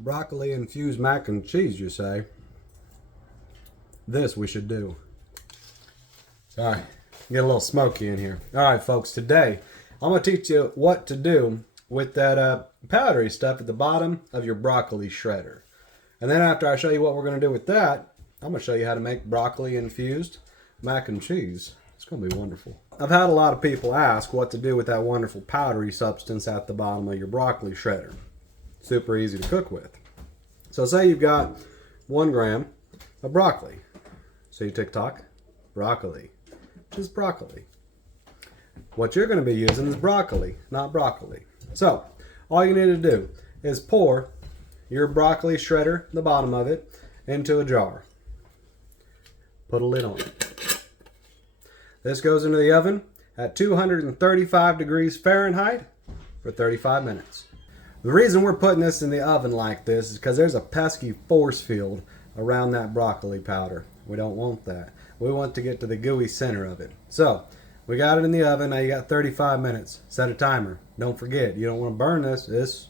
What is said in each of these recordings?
Broccoli infused mac and cheese, you say? This we should do. Alright, get a little smoky in here. Alright folks, today I'm going to teach you what to do with that powdery stuff at the bottom of your broccoli shredder. And then after I show you what we're going to do with that, I'm going to show you how to make broccoli infused mac and cheese. It's going to be wonderful. I've had a lot of people ask what to do with that wonderful powdery substance at the bottom of your broccoli shredder. Super easy to cook with. So say you've got 1 gram of broccoli. So you tick-tock, broccoli. Just broccoli. What you're going to be using is broccoli, not broccoli. So all you need to do is pour your broccoli shredder, the bottom of it, into a jar. Put a lid on it. This goes into the oven at 235 degrees Fahrenheit for 35 minutes. The reason we're putting this in the oven like this is because there's a pesky force field around that broccoli powder. We don't want that. We want to get to the gooey center of it. So we got it in the oven. Now you got 35 minutes. Set a timer. Don't forget, you don't want to burn this. This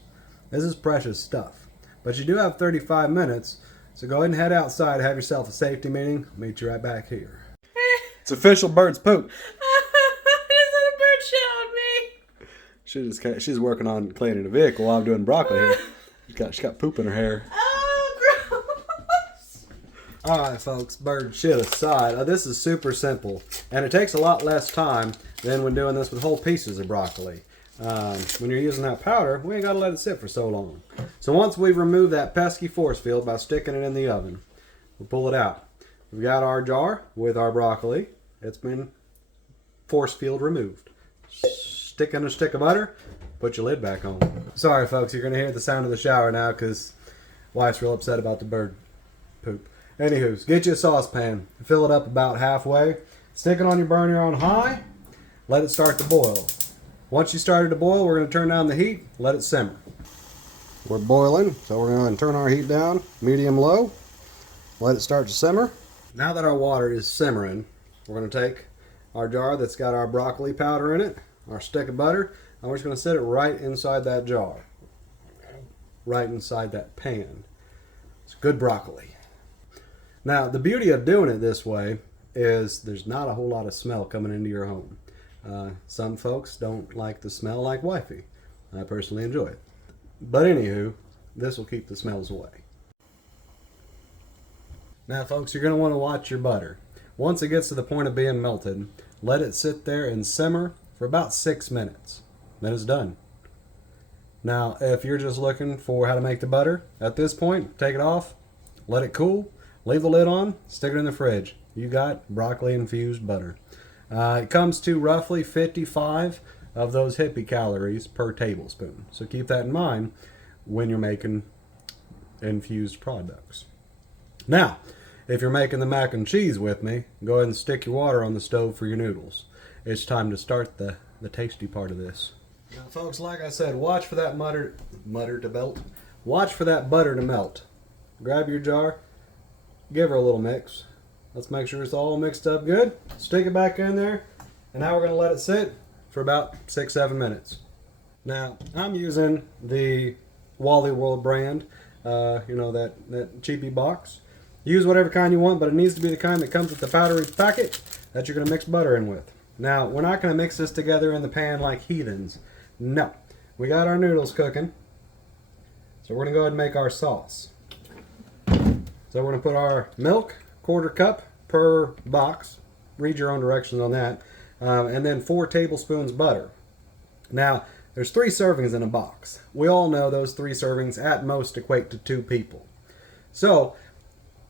is precious stuff. But you do have 35 minutes. So go ahead and head outside, have yourself a safety meeting. I'll meet you right back here. It's official bird's poop. Is that a bird shit on me? She's working on cleaning the vehicle while I'm doing broccoli here. She's got poop in her hair. Oh, gross. Alright folks, bird shit aside, this is super simple. And it takes a lot less time than when doing this with whole pieces of broccoli. When you're using that powder, we ain't got to let it sit for so long. So once we've removed that pesky force field by sticking it in the oven, we'll pull it out. We've got our jar with our broccoli. It's been force field removed. Stick in a stick of butter, put your lid back on. Sorry folks, you're going to hear the sound of the shower now because wife's real upset about the bird poop. Anywho, get you a saucepan, fill it up about halfway, stick it on your burner on high, let it start to boil. Once you started to boil, we're going to turn down the heat, let it simmer. We're boiling, so we're going to turn our heat down, medium-low, let it start to simmer. Now that our water is simmering, we're going to take our jar that's got our broccoli powder in it, our stick of butter, and we're just going to set it right inside that jar, right inside that pan. It's good broccoli. Now, the beauty of doing it this way is there's not a whole lot of smell coming into your home. Some folks don't like the smell like wifey. I personally enjoy it. But anywho, this will keep the smells away. Now folks, you're going to want to watch your butter. Once it gets to the point of being melted, let it sit there and simmer for about 6 minutes. Then it's done. Now, if you're just looking for how to make the butter, at this point, take it off, let it cool, leave the lid on, stick it in the fridge. You got broccoli infused butter. It comes to roughly 55 of those hippie calories per tablespoon. So keep that in mind when you're making infused products. Now, if you're making the mac and cheese with me, go ahead and stick your water on the stove for your noodles. It's time to start the tasty part of this. Now folks, like I said, watch for that Watch for that butter to melt. Grab your jar, give her a little mix. Let's make sure it's all mixed up good. Stick it back in there, and now we're going to let it sit for about 6-7 minutes. Now, I'm using the Wally World brand, you know, that cheapy box. Use whatever kind you want, but it needs to be the kind that comes with the powdery packet that you're going to mix butter in with. Now, we're not going to mix this together in the pan like heathens. No. We got our noodles cooking, so we're going to go ahead and make our sauce. So we're going to put our milk, 1/4 cup per box. Read your own directions on that. And then 4 tablespoons butter. Now, there's 3 servings in a box. We all know those 3 servings at most equate to 2 people. So,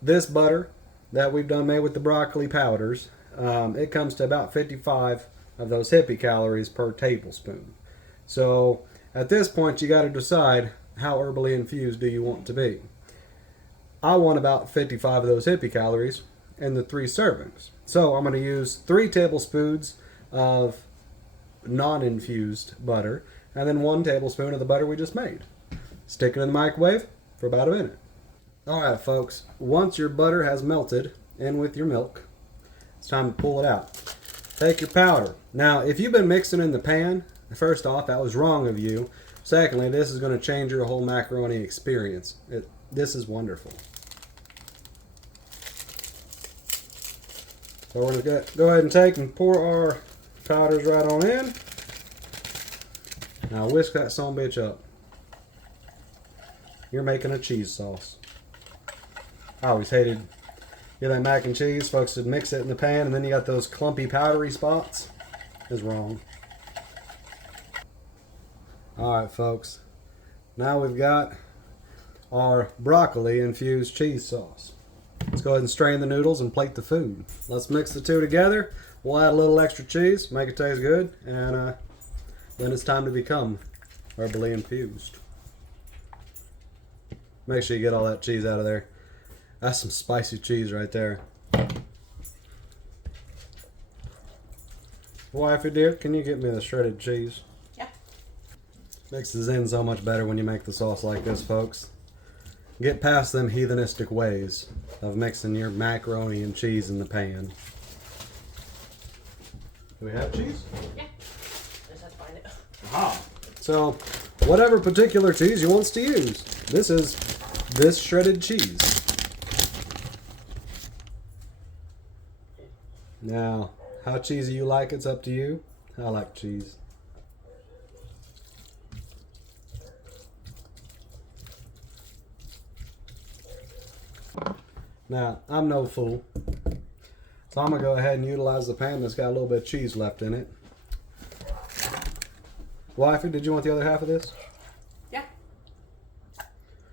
this butter that we've done made with the broccoli powders, it comes to about 55 of those hippie calories per tablespoon. So, at this point, you got to decide how herbally infused do you want to be. I want about 55 of those hippie calories in the 3 servings. So I'm going to use 3 tablespoons of non-infused butter and then 1 tablespoon of the butter we just made. Stick it in the microwave for about a minute. Alright folks, once your butter has melted in with your milk, it's time to pull it out. Take your powder. Now if you've been mixing in the pan, first off, that was wrong of you. Secondly, this is going to change your whole macaroni experience. This is wonderful. So we're going to go ahead and take and pour our powders right on in. Now whisk that son of a bitch up. You're making a cheese sauce. I always hated that mac and cheese. Folks would mix it in the pan and then you got those clumpy powdery spots. Is wrong. Alright folks, now we've got our broccoli infused cheese sauce. Let's go ahead and strain the noodles and plate the food. Let's mix the two together. We'll add a little extra cheese, make it taste good, and then it's time to become herbally infused. Make sure you get all that cheese out of there. That's some spicy cheese right there. Wifey dear, can you get me the shredded cheese? Yeah. Mixes in so much better when you make the sauce like this, folks. Get past them heathenistic ways of mixing your macaroni and cheese in the pan. Do we have cheese? Yeah. Just have to find it. Aha. So, whatever particular cheese you want to use. This is this shredded cheese. Now, how cheesy you like it's up to you. I like cheese. Now, I'm no fool. So I'm going to go ahead and utilize the pan that's got a little bit of cheese left in it. Wifey, did you want the other half of this? Yeah.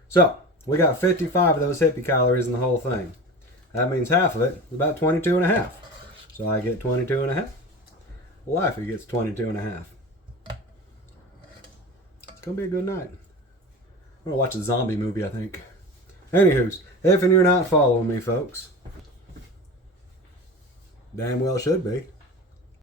So, we got 55 of those hippie calories in the whole thing. That means half of it is about 22 and a half. So I get 22 and a half. Wifey gets 22 and a half. It's going to be a good night. I'm going to watch a zombie movie, I think. Anywho's, if and you're not following me, folks, damn well should be.